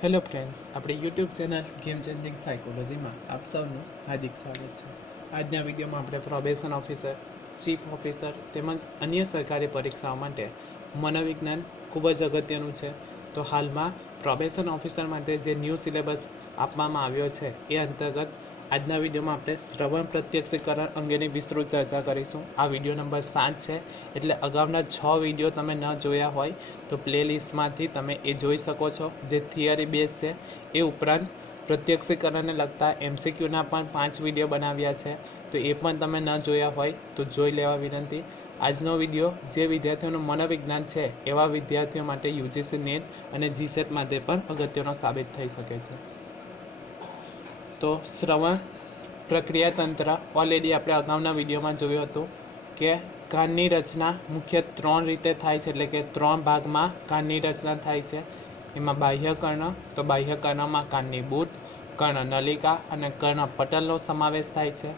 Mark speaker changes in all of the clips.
Speaker 1: Hello friends, આપણી YouTube channel game changing સાયકોલોજીમાં આપ સૌનું હાર્દિક સ્વાગત છે. આજના વિડીયોમાં આપણે પ્રોબેશન ઓફિસર, ચીફ ઓફિસર તેમજ અન્ય સરકારી પરીક્ષાઓ માટે મનોવિજ્ઞાન ખૂબ જ અગત્યનું છે. તો હાલમાં પ્રોબેશન ઓફિસર માટે જે ન્યૂ સિલેબસ આપવામાં આવ્યો છે, એ અંતર્ગત આજના વિડીયોમાં આપણે શ્રવણ પ્રત્યક્ષીકરણ અંગેની વિસ્તૃત ચર્ચા કરીશું. આ વીડિયો નંબર સાત છે, એટલે અગાઉના છ વીડિયો તમે ન જોયા હોય તો પ્લેલિસ્ટમાંથી તમે એ જોઈ શકો છો. જે થિયરી બેઝ છે, એ ઉપરાંત પ્રત્યક્ષીકરણને લગતા એમસીક્યુના પણ પાંચ વીડિયો બનાવ્યા છે. તો એ પણ તમે ન જોયા હોય તો જોઈ લેવા વિનંતી. આજનો વીડિયો જે વિદ્યાર્થીઓનું મનોવિજ્ઞાન છે, એવા વિદ્યાર્થીઓ માટે યુજીસી નેટ અને જીસેટ માટે પણ અગત્યનો સાબિત થઈ શકે છે. તો શ્રવણ પ્રક્રિયા તંત્ર ઓલરેડી આપણે અગાઉના વિડીયોમાં જોયું હતું કે કાનની રચના મુખ્ય ત્રણ રીતે થાય છે એટલે કે ત્રણ ભાગમાં કાનની રચના થાય છે. એમાં બાહ્ય કર્ણ, તો બાહ્ય કર્ણમાં કાનની બૂટ, કર્ણ નલિકા અને કર્ણ પટલનો સમાવેશ થાય છે.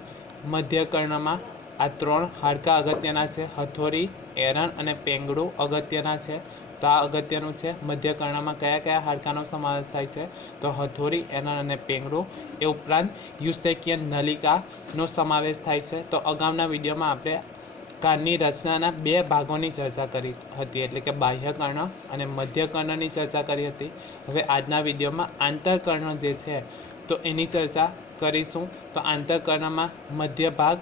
Speaker 1: મધ્ય કર્ણમાં આ ત્રણ હાડકાં અગત્યના છે. હથોરી એરણ અને પેંગડું અગત્યના છે. તો આ અગત્યનું છે. મધ્ય કર્ણમાં કયા કયા હાડકાનો સમાવેશ થાય છે? તો હથોરી એરણ અને પેંગડું એ ઉપરાંત યુસ્તેકિયન નલિકાનો સમાવેશ થાય છે. તો અગાઉના વિડીયોમાં આપણે કાનની રચનાના બે ભાગોની ચર્ચા કરી હતી. એટલે કે બાહ્ય કર્ણ અને મધ્ય કર્ણની ચર્ચા કરી હતી. હવે આજના વિડીયોમાં આંતરકર્ણ જે છે, તો એની ચર્ચા કરીશું. તો આંતરકર્ણમાં મધ્ય ભાગ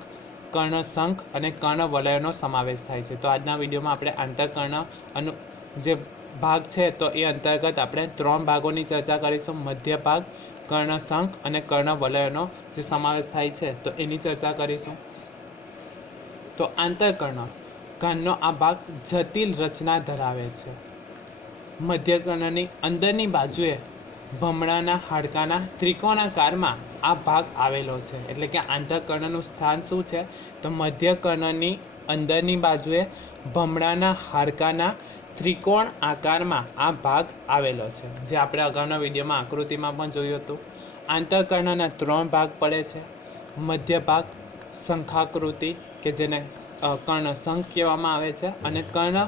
Speaker 1: કર્ણશંખ અને કર્ણ વલયનો સમાવેશ થાય છે. તો આજના વિડીયોમાં આપણે આંતરકર્ણ અનુ જે ભાગ છે, તો એ અંતર્ગત આપણે ત્રણ ભાગોની ચર્ચા કરીશું. મધ્ય ભાગ કર્ણશંખ અને કર્ણ વલયનો જે સમાવેશ થાય છે, તો એની ચર્ચા કરીશું. તો આંતરકર્ણ કાનનો આ ભાગ જટિલ રચના ધરાવે છે. મધ્યકર્ણની અંદરની બાજુએ ભમણાના હાડકાના ત્રિકોણાકારમાં આ ભાગ આવેલો છે. એટલે કે આંતરકર્ણનું સ્થાન શું છે? તો મધ્યકર્ણની અંદરની બાજુએ ભમણાના હાડકાના ત્રિકોણ આકારમાં આ ભાગ આવેલો છે, જે આપણે અગાઉના વિડીયોમાં આકૃતિમાં પણ જોયું હતું. આંતરકર્ણના ત્રણ ભાગ પડે છે. મધ્ય ભાગ શંખાકૃતિ, કે જેને કર્ણ શંખ કહેવામાં આવે છે, અને કર્ણ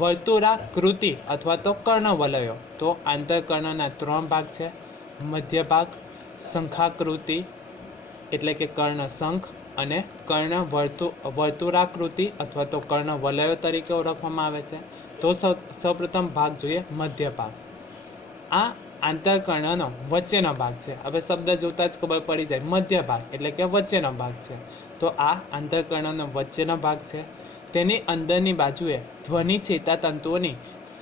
Speaker 1: વર્તુળાકૃતિ અથવા તો કર્ણ વલયો તો આંતરકર્ણના ત્રણ ભાગ છે. મધ્ય ભાગ શંખાકૃતિ, એટલે કે કર્ણ શંખ, અને કર્ણ વર્તુ, વર્તુળાકૃતિ અથવા તો કર્ણ વલયો તરીકે ઓળખવામાં આવે છે. તો સૌ, સૌપ્રથમ ભાગ જોઈએ મધ્ય ભાગ આ આંતરકર્ણનો વચ્ચેનો ભાગ છે. હવે શબ્દ જોતાં જ ખબર પડી જાય. મધ્ય ભાગ એટલે કે વચ્ચેનો ભાગ છે. તો આ આંતરકર્ણનો વચ્ચેનો ભાગ છે. તેની અંદરની બાજુએ ધ્વનિ ચેતાતંતુઓની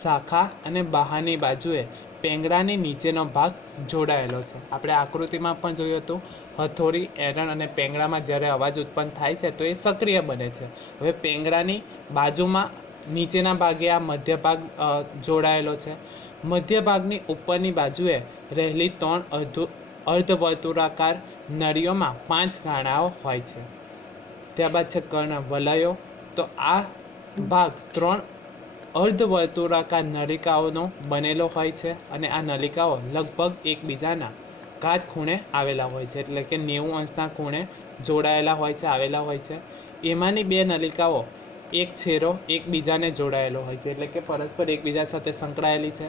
Speaker 1: શાખા અને બહારની બાજુએ પેંગરાની નીચેનો ભાગ જોડાયેલો છે. આપણે આકૃતિમાં પણ જોયું હતું. હથોડી એરણ અને પેંગડામાં જ્યારે અવાજ ઉત્પન્ન થાય છે તો એ સક્રિય બને છે. હવે પેંગડાની બાજુમાં નીચેના ભાગે આ મધ્ય ભાગ જોડાયેલો છે. મધ્ય ભાગની ઉપરની બાજુએ રહેલી ત્રણ અર્ધુ અર્ધવર્તુળાકાર નળીઓમાં પાંચ ગાણાઓ હોય છે. ત્યારબાદ છે કર્ણ વલયો. તો આ ભાગ ત્રણ અર્ધવર્તુળાકાર નલિકાઓનો બનેલો હોય છે અને આ નલિકાઓ લગભગ એકબીજાના કાત ખૂણે આવેલા હોય છે. એટલે કે નેવું અંશના ખૂણે જોડાયેલા હોય છે, આવેલા હોય છે. એમાંની બે નલિકાઓ એક છેરો એકબીજાને જોડાયેલો હોય છે. એટલે કે પરસ્પર એકબીજા સાથે સંકળાયેલી છે.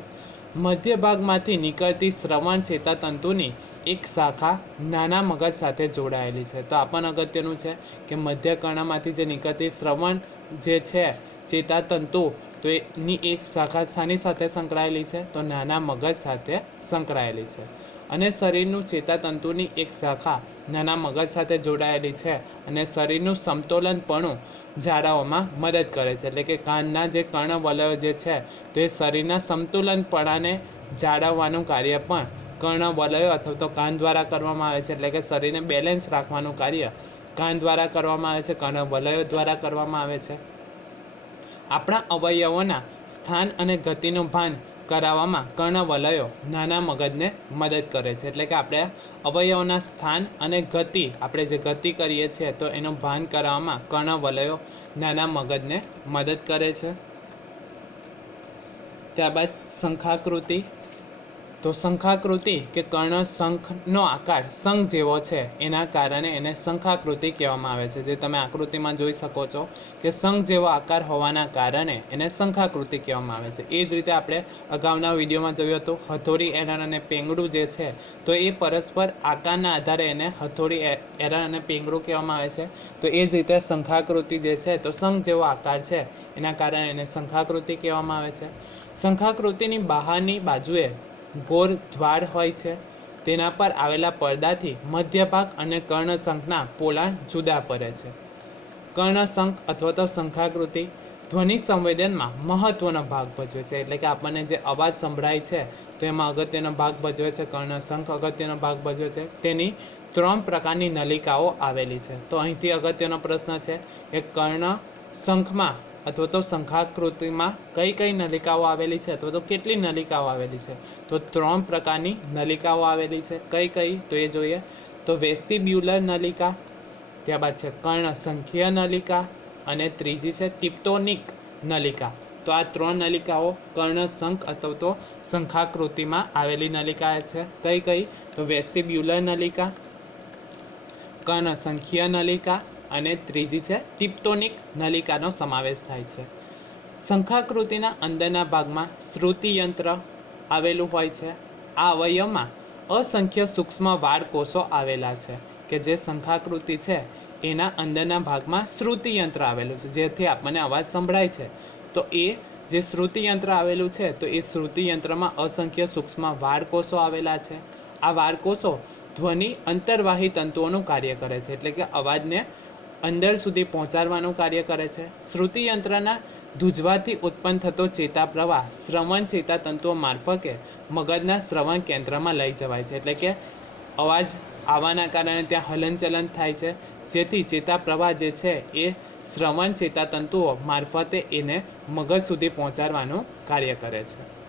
Speaker 1: મધ્ય ભાગમાંથી નીકળતી શ્રવણ ચેતાતંતુની એક શાખા નાના મગજ સાથે જોડાયેલી છે. તો આ પણ અગત્યનું છે કે મધ્ય કર્ણમાંથી જે નીકળતી શ્રવણ જે છે ચેતાતંતુ તો એની એક શાખા શાની સાથે સંકળાયેલી છે? તો નાના મગજ સાથે સંકળાયેલી છે. અને શરીરનું ચેતાતંતુની એક શાખા નાના મગજ સાથે જોડાયેલી છે અને શરીરનું સમતોલનપણું જાળવવામાં મદદ કરે છે. એટલે કે કાનના જે કર્ણવલય જે છે, તે શરીરના સમતુલનપણાને જાળવવાનું કાર્ય પણ કર્ણવલય અથવા તો કાન દ્વારા કરવામાં આવે છે. એટલે કે શરીરને બેલેન્સ રાખવાનું કાર્ય કાન દ્વારા કરવામાં આવે છે, કર્ણવલયો દ્વારા કરવામાં આવે છે. આપણા અવયવોના સ્થાન અને ગતિનું ભાન કરાવવામાં કર્ણવલયો નાના મગજને મદદ કરે છે. એટલે કે આપણે અવયવોના સ્થાન અને ગતિ, આપણે જે ગતિ કરીએ છીએ, તો એનું ભાન કરાવવામાં કર્ણવલયો નાના મગજને મદદ કરે છે. ત્યારબાદ શંખાકૃતિ તો શંખાકૃતિ કે કર્ણ શંખનો આકાર શંખ જેવો છે, એના કારણે એને શંખાકૃતિ કહેવામાં આવે છે. જે તમે આકૃતિમાં જોઈ શકો છો કે શંખ જેવો આકાર હોવાના કારણે એને શંખાકૃતિ કહેવામાં આવે છે. એ જ રીતે આપણે અગાઉના વિડીયોમાં જોયું હતું, હથોડી એરણ અને પેંગડું જે છે, તો એ પરસ્પર આકારના આધારે એને હથોડી એ- એરર અને પેંગડું કહેવામાં આવે છે. તો એ જ રીતે શંખાકૃતિ જે છે, તો શંખ જેવો આકાર છે, એના કારણે એને શંખાકૃતિ કહેવામાં આવે છે. શંખાકૃતિની બહારની બાજુએ ગોળ દ્વાર હોય છે. તેના પર આવેલા પડદાથી મધ્ય ભાગ અને કર્ણશંખના પોલા જુદા પડે છે. કર્ણશંખ અથવા તો શંખાકૃતિ ધ્વનિ સંવેદનમાં મહત્વનો ભાગ ભજવે છે. એટલે કે આપણને જે અવાજ સંભળાય છે, તો એમાં અગત્યનો ભાગ ભજવે છે, કર્ણશંખ અગત્યનો ભાગ ભજવે છે. તેની ત્રણ પ્રકારની નલિકાઓ આવેલી છે. તો અહીંથી અગત્યનો પ્રશ્ન છે કે કર્ણ શંખમાં અથવા તો શંખાકૃતિમાં કઈ કઈ નલિકાઓ આવેલી છે અથવા તો કેટલી નલિકાઓ આવેલી છે? તો ત્રણ પ્રકારની નલિકાઓ આવેલી છે. કઈ કઈ? તો એ જોઈએ. તો વેસ્ટિબ્યુલર નલિકા ત્યારબાદ છે કર્ણસંખીય નલિકા અને ત્રીજી છે ટિપ્ટોનિક નલિકા. તો આ ત્રણ નલિકાઓ કર્ણશંખ અથવા તો શંખાકૃતિમાં આવેલી નલિકા છે. કઈ કઈ? તો વેસ્ટિબ્યુલર નલિકા, કર્ણસંખીય નલિકા અને ત્રીજી છે, ટિપ્ટોનિક નલિકાનો સમાવેશ થાય છે. શંખાકૃતિના અંદરના ભાગમાં શ્રુતિયંત્ર આવેલું હોય છે. આ અવયવમાં અસંખ્ય સૂક્ષ્મ વાળ કોષો આવેલા છે કે જે શંખાકૃતિ છે, એના અંદરના ભાગમાં શ્રુતિયંત્ર આવેલું છે. જેથી આપણને અવાજ સંભળાય છે. તો એ જે શ્રુતિયંત્ર આવેલું છે, તો એ શ્રુતિ યંત્રમાં અસંખ્ય સૂક્ષ્મ વાળ કોષો આવેલા છે. આ વાળ કોષો ધ્વનિ અંતર્વાહી તંતુઓનું કાર્ય કરે છે. એટલે કે અવાજને અંદર સુધી પહોંચાડવાનું કાર્ય કરે છે. શ્રુતિ યંત્રના ધ્રુજવાથી ઉત્પન્ન થતો ચેતા પ્રવાહ શ્રવણ ચેતા તંતુઓ મારફતે મગજના શ્રવણ કેન્દ્રમાં લઈ જવાય છે. એટલે કે અવાજ આવવાના કારણે ત્યાં હલનચલન થાય છે. જેથી ચેતા પ્રવાહ જે છે એ શ્રવણ ચેતાતંતુઓ મારફતે એને મગજ સુધી પહોંચાડવાનું કાર્ય કરે છે.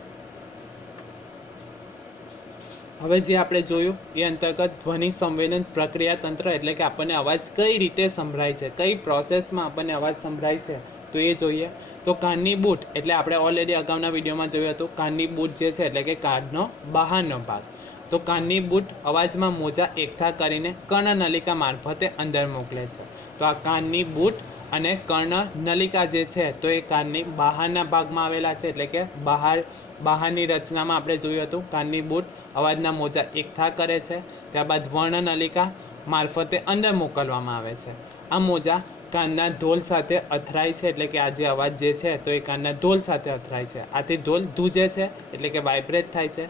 Speaker 1: હવે જે આપણે જોયું એ અંતર્ગત ધ્વનિ સંવેદન પ્રક્રિયા તંત્ર એટલે કે આપણને અવાજ કઈ રીતે સંભળાય છે, કઈ પ્રોસેસમાં આપણને અવાજ સંભળાય છે, તો એ જોઈએ. તો કાનની બૂટ એટલે આપણે ઓલરેડી અગાઉના વિડીયોમાં જોયું હતું, કાનની બૂટ જે છે એટલે કે કાનનો બહારનો ભાગ. તો કાનની બૂટ અવાજમાં મોજા એકઠા કરીને કર્ણનલિકા મારફતે અંદર મોકલે છે. તો આ કાનની બૂટ અને કર્ણ નલિકા જે છે, તો એ કાનની બહારના ભાગમાં આવેલા છે, એટલે કે બહાર બહારની રચનામાં આપણે જોયું હતું, કાનની બૂટ, અવાજના મોજા એકઠા કરે છે, ત્યારબાદ વર્ણન અલિકા મારફતે અંદર મોકલવામાં આવે છે. આ મોજા કાનના ઢોલ સાથે અથડાય છે, એટલે કે આ જે અવાજ જે છે, તો એ કાનના ઢોલ સાથે અથડાય છે. આથી ઢોલ ધૂજે છે, એટલે કે વાઇબ્રેટ થાય છે.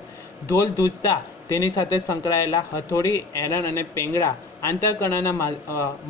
Speaker 1: ઢોલ ધૂજતા તેની સાથે સંકળાયેલા હથોડી એરણ અને પેંગડા આંતરકણાના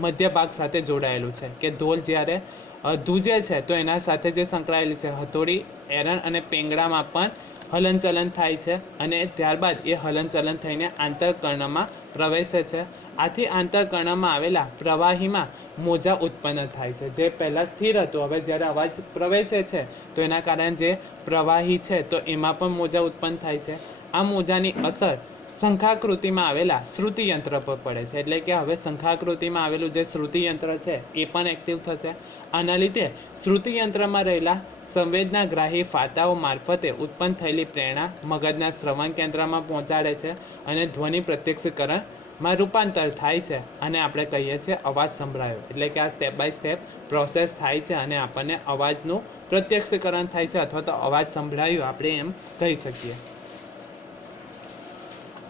Speaker 1: મધ્ય ભાગ સાથે જોડાયેલું છે, કે ઢોલ જ્યારે ધ્રુજે છે, તો એના સાથે જે સંકળાયેલી છે, હથોડી એરણ અને પેંગડામાં પણ હલનચલન થાય છે અને ત્યારબાદ એ હલનચલન થઈને આંતરકર્ણમાં પ્રવેશે છે. આથી આંતરકર્ણમાં આવેલા પ્રવાહીમાં મોજા ઉત્પન્ન થાય છે. જે પહેલાં સ્થિર હતું, હવે જ્યારે અવાજ પ્રવેશે છે, તો એના કારણે જે પ્રવાહી છે, તો એમાં પણ મોજા ઉત્પન્ન થાય છે. આ મોજાની અસર શંખાકૃતિમાં આવેલા શ્રુતિયંત્ર પર પડે છે. એટલે કે હવે શંખાકૃતિમાં આવેલું જે શ્રુતિયંત્ર છે, એ પણ એક્ટિવ થશે. આના લીધે શ્રુતિ યંત્રમાં રહેલા સંવેદનાગ્રાહી ફાતાઓ મારફતે ઉત્પન્ન થયેલી પ્રેરણા મગજના શ્રવણ કેન્દ્રમાં પહોંચાડે છે અને ધ્વનિ પ્રત્યક્ષીકરણમાં રૂપાંતર થાય છે. અને આપણે કહીએ છીએ અવાજ સંભળાયો. એટલે કે આ સ્ટેપ બાય સ્ટેપ પ્રોસેસ થાય છે અને આપણને અવાજનું પ્રત્યક્ષીકરણ થાય છે અથવા તો અવાજ સંભળાયો આપણે એમ કહી શકીએ.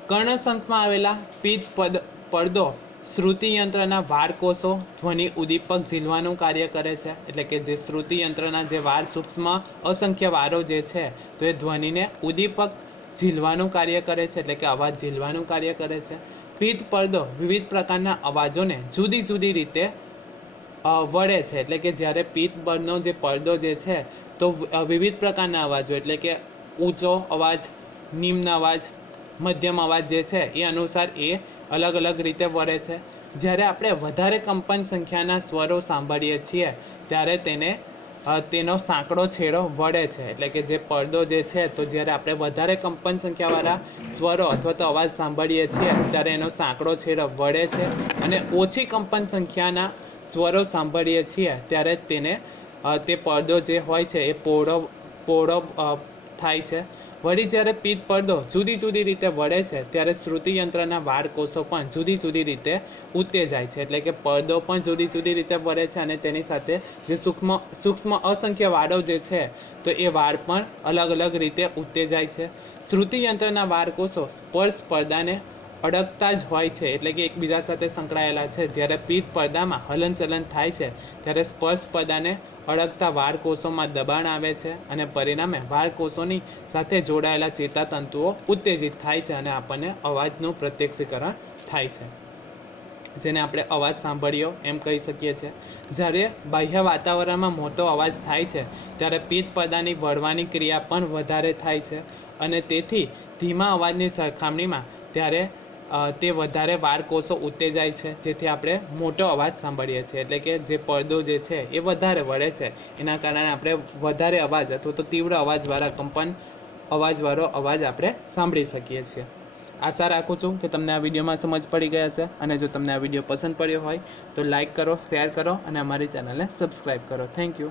Speaker 1: કર્ણશંખમાં આવેલા પીત પદ પડદો શ્રુતિયંત્રના વાળકોષો વાળ કોષો ધ્વનિ ઉદ્દીપક ઝીલવાનું કાર્ય કરે છે. એટલે કે જે શ્રુતિયંત્રના જે વાળ સૂક્ષ્મ અસંખ્ય વારો જે છે, તો એ ધ્વનિને ઉદ્દીપક ઝીલવાનું કાર્ય કરે છે. એટલે કે અવાજ ઝીલવાનું કાર્ય કરે છે. પીત પડદો વિવિધ પ્રકારના અવાજોને જુદી જુદી રીતે વળે છે. એટલે કે જ્યારે પીત બળનો જે પડદો જે છે, તો વિવિધ પ્રકારના અવાજો, એટલે કે ઊંચો અવાજ, નિમ્ન અવાજ મધ્યમ અવાજ જે છે એ અનુસાર એ અલગ અલગ રીતે વળે છે. જ્યારે આપણે વધારે કંપન સંખ્યાના સ્વરો સાંભળીએ છીએ, ત્યારે તેને તેનો સાંકડો છેડો વળે છે. એટલે કે જે પડદો જે છે, તો જ્યારે આપણે વધારે કંપન સંખ્યાવાળા સ્વરો અથવા તો અવાજ સાંભળીએ છીએ, ત્યારે એનો સાંકડો છેડો વળે છે. અને ઓછી કંપન સંખ્યાના સ્વરો સાંભળીએ છીએ, ત્યારે તેને તે પડદો જે હોય છે, એ પહોળો પહોળો થાય છે. વળી જ્યારે પીઠ પડદો જુદી જુદી રીતે વળે છે, ત્યારે શ્રુતિયંત્રના વાળ કોષો પણ જુદી જુદી રીતે ઉત્તેજાય છે. એટલે કે પડદો પણ જુદી જુદી રીતે વળે છે અને તેની સાથે જે સૂક્ષ્મ સૂક્ષ્મ અસંખ્ય વાળો જે છે, તો એ વાળ પણ અલગ અલગ રીતે ઉત્તેજાય છે. શ્રુતિયંત્રના વાળ કોષો સ્પર્શ પડદાને અડકતા જ હોય છે, એટલે કે એકબીજા સાથે સંકળાયેલા છે. જ્યારે પિત્ત પડદામાં હલનચલન થાય છે, ત્યારે સ્પર્શ પડદાને અડકતા વાળ કોષોમાં દબાણ આવે છે અને પરિણામે વાળ કોષોની સાથે જોડાયેલા ચેતાતંતુઓ ઉત્તેજિત થાય છે અને આપણને અવાજનું પ્રત્યક્ષીકરણ થાય છે. જેને આપણે અવાજ સાંભળ્યો એમ કહી શકીએ છીએ. જ્યારે બાહ્ય વાતાવરણમાં મોટો અવાજ થાય છે, ત્યારે પિત્ત પદાની વળવાની ક્રિયા પણ વધારે થાય છે અને તેથી ધીમા અવાજની સરખામણીમાં ત્યારે તે વધારે વાર કોષો ઉત્તેજાય છે, જેથી આપણે મોટો અવાજ સાંભળીએ છીએ. એટલે કે જે પડદો જે છે, એ વધારે વળે છે. એના કારણે આપણે વધારે અવાજ અથવા તો તીવ્ર અવાજવાળા કંપન અવાજવાળો અવાજ આપણે સાંભળી શકીએ છીએ. આશા રાખું છું કે તમને આ વિડીયોમાં સમજ પડી ગયા છે અને જો તમને આ વીડિયો પસંદ પડ્યો હોય તો લાઈક કરો, શેર કરો અને અમારી ચેનલને સબસ્ક્રાઈબ કરો. Thank you.